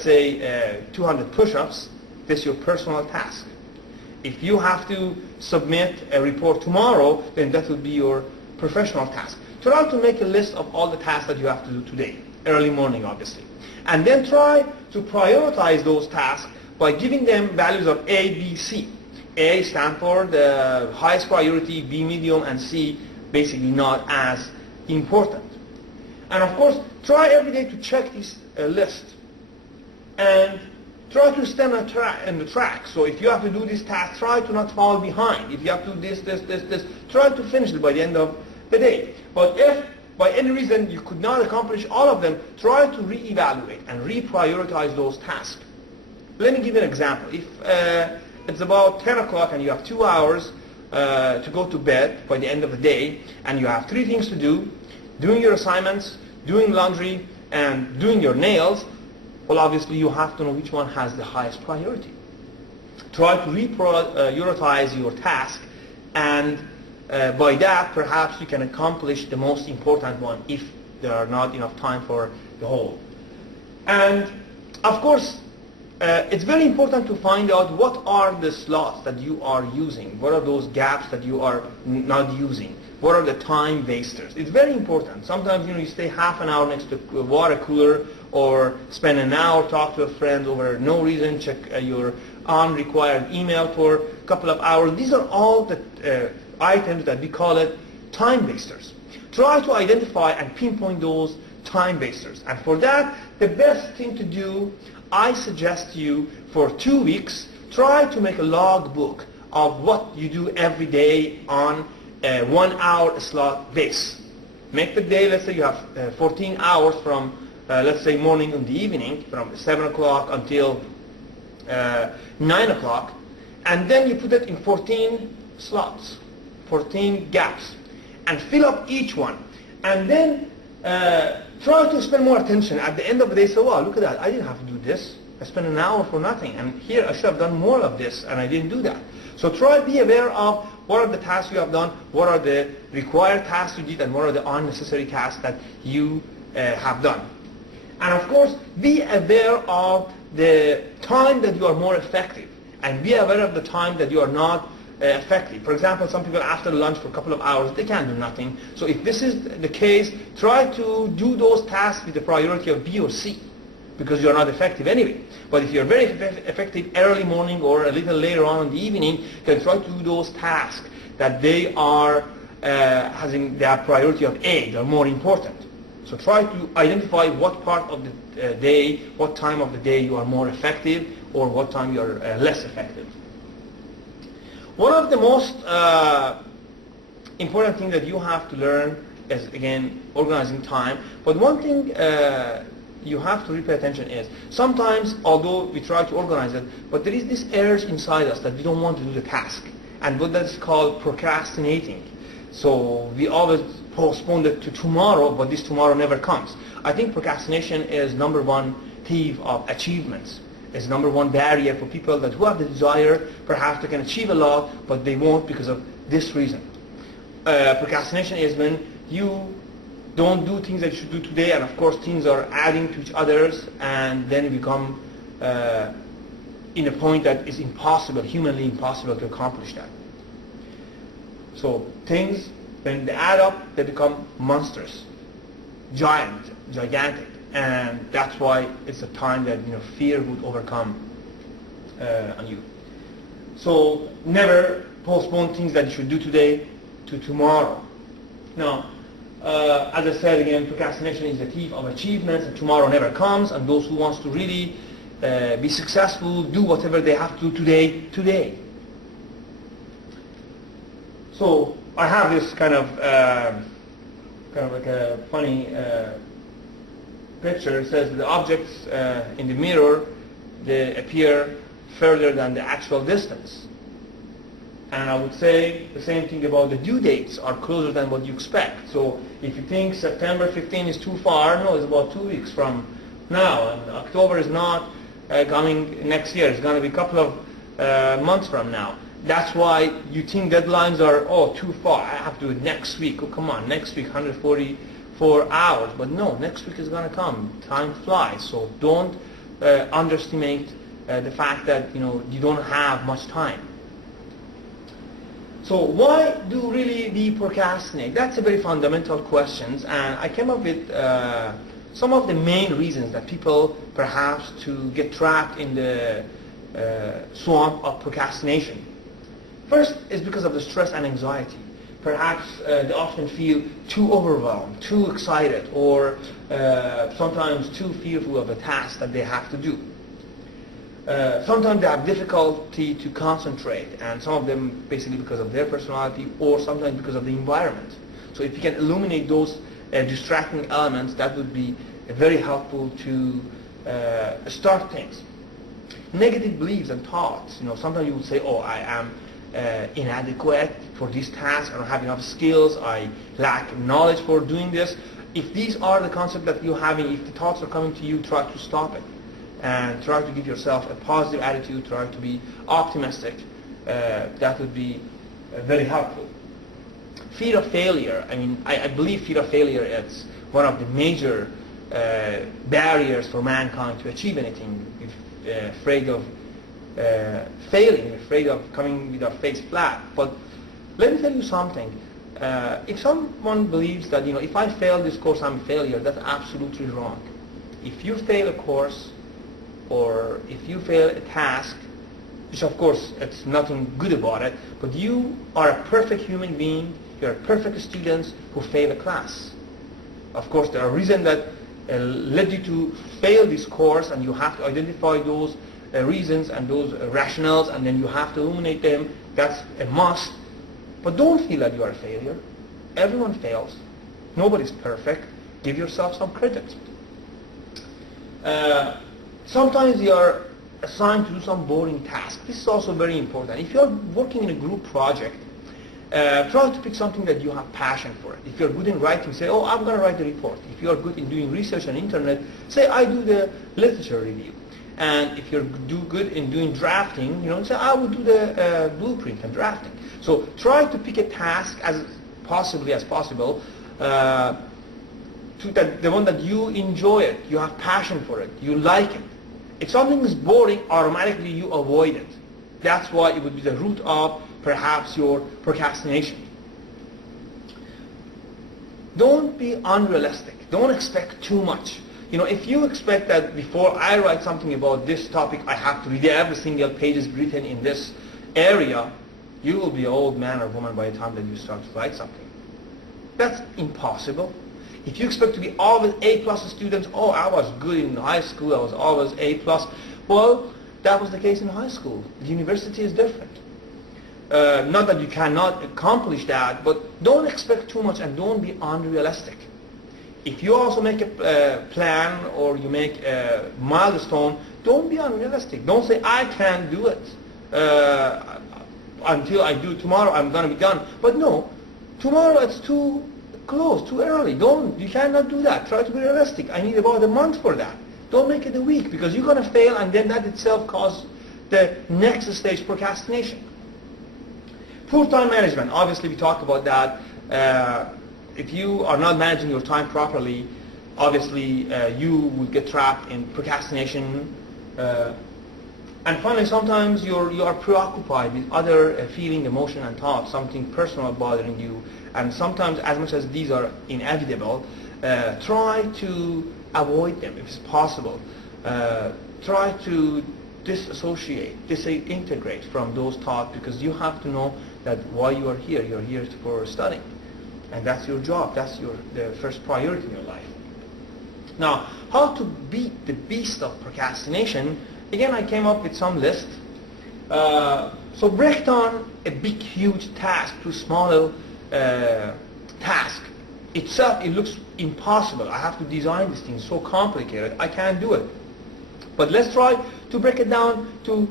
say 200 push-ups, this is your personal task. If you have to submit a report tomorrow, then that will be your professional task. Try to make a list of all the tasks that you have to do today, early morning obviously. And then try to prioritize those tasks by giving them values of A, B, C. A stands for the highest priority, B medium, and C basically not as important. And of course, try every day to check this list and try to stay on the track. So if you have to do this task, try to not fall behind. If you have to do this, try to finish it by the end of the day. But if by any reason you could not accomplish all of them, try to reevaluate and reprioritize those tasks. Let me give you an example. If it's about 10 o'clock and you have 2 hours to go to bed by the end of the day, and you have 3 things to do: doing your assignments, doing laundry, and doing your nails, well, obviously you have to know which one has the highest priority. Try to reprioritize your task, and by that perhaps you can accomplish the most important one if there are not enough time for the whole. And of course, it's very important to find out what are the slots that you are using, what are those gaps that you are not using, what are the time wasters. It's very important. Sometimes you stay half an hour next to a water cooler, or spend an hour talk to a friend over no reason, check your unrequired email for a couple of hours. These are all the items that we call it time wasters. Try to identify and pinpoint those time wasters. And for that, the best thing to do, I suggest you for 2 weeks, try to make a log book of what you do every day on a 1 hour slot base. Make the day, let's say you have 14 hours from let's say morning and the evening, from 7 o'clock until 9 o'clock, and then you put it in 14 slots, 14 gaps, and fill up each one. And then try to spend more attention at the end of the day. So, wow, look at that, I didn't have to do this. I spent an hour for nothing, and here I should have done more of this, and I didn't do that. So try to be aware of what are the tasks you have done, what are the required tasks you did, and what are the unnecessary tasks that you have done. And of course, be aware of the time that you are more effective, and be aware of the time that you are not effective. For example, some people after lunch for a couple of hours, they can't do nothing. So if this is the case, try to do those tasks with the priority of B or C, because you're not effective anyway. But if you're very effective early morning or a little later on in the evening, then try to do those tasks that they are having their priority of A, they're more important. So try to identify what part of the day, what time of the day you are more effective, or what time you are less effective. One of the most important things that you have to learn is, again, organizing time. But one thing you have to really pay attention is, sometimes, although we try to organize it, but there is this urge inside us that we don't want to do the task. And what that's called procrastinating. So we always postpone it to tomorrow, but this tomorrow never comes. I think procrastination is #1 thief of achievements. It's #1 barrier for people that who have the desire, perhaps they can achieve a lot, but they won't because of this reason. Procrastination is when you don't do things that you should do today, and of course things are adding to each others, and then you become in a point that is impossible, humanly impossible to accomplish that. So things, when they add up, they become monsters, gigantic, and that's why it's a time that fear would overcome on you. So never postpone things that you should do today to tomorrow. Now, as I said again, procrastination is a thief of achievements, and tomorrow never comes. And those who wants to really be successful, do whatever they have to do today. So I have this kind of like a funny picture. It says the objects in the mirror, they appear further than the actual distance. And I would say the same thing about the due dates are closer than what you expect. So if you think September 15 is too far, no, it's about 2 weeks from now. And October is not coming next year. It's going to be a couple of months from now. That's why you think deadlines are, too far. I have to do it next week. Oh, come on, next week, 144 hours. But no, next week is going to come. Time flies. So don't underestimate the fact that you don't have much time. So why do really we procrastinate? That's a very fundamental question, and I came up with some of the main reasons that people perhaps to get trapped in the swamp of procrastination. First is because of the stress and anxiety. Perhaps they often feel too overwhelmed, too excited, or sometimes too fearful of a task that they have to do. Sometimes they have difficulty to concentrate, and some of them basically because of their personality, or sometimes because of the environment. So if you can illuminate those distracting elements, that would be very helpful to start things. Negative beliefs and thoughts. Sometimes you would say, oh, I am inadequate for this task, I don't have enough skills, I lack knowledge for doing this. If these are the concepts that you're having, if the thoughts are coming to you, try to stop it. And try to give yourself a positive attitude, try to be optimistic. That would be very helpful. Fear of failure. I believe fear of failure is one of the major barriers for mankind to achieve anything. We're afraid of failing, afraid of coming with our face flat. But let me tell you something. If someone believes that if I fail this course I'm a failure, that's absolutely wrong. If you fail a course, or if you fail a task, which of course it's nothing good about it, but you are a perfect human being, you're a perfect student who fail a class. Of course there are reasons that led you to fail this course, and you have to identify those reasons and those rationales, and then you have to illuminate them. That's a must. But don't feel that you are a failure. Everyone fails. Nobody's perfect. Give yourself some credit. Sometimes you are assigned to do some boring task. This is also very important. If you are working in a group project, try to pick something that you have passion for. If you're good in writing, say, oh, I'm going to write a report. If you are good in doing research on internet, say, I do the literature review. And if you're good in doing drafting, say, I will do the blueprint and drafting. So try to pick a task as possibly as possible, the one that you enjoy it, you have passion for it, you like it. If something is boring, automatically you avoid it. That's why it would be the root of perhaps your procrastination. Don't be unrealistic. Don't expect too much. If you expect that before I write something about this topic, I have to read every single page is written in this area, you will be an old man or woman by the time that you start to write something. That's impossible. If you expect to be always A+ students, oh, I was good in high school, I was always A+. Well, that was the case in high school. The university is different. Not that you cannot accomplish that, but don't expect too much and don't be unrealistic. If you also make a plan or you make a milestone, don't be unrealistic. Don't say, I can't do it until I do tomorrow, I'm going to be done. But no, tomorrow it's too close, too early. You cannot do that. Try to be realistic. I need about a month for that. Don't make it a week, because you're going to fail, and then that itself causes the next stage, procrastination. Poor time management. Obviously, we talked about that. If you are not managing your time properly, obviously you will get trapped in procrastination. And finally, sometimes you are preoccupied with other feeling, emotion, and thoughts, something personal bothering you. And sometimes, as much as these are inevitable, try to avoid them if it's possible. Try to disintegrate from those thoughts, because you have to know that why you are here. You're here for studying. And that's your job. That's the first priority in your life. Now, how to beat the beast of procrastination? Again, I came up with some list. So break down a big, huge task to smaller task. Itself, it looks impossible. I have to design this thing so complicated. I can't do it. But let's try to break it down to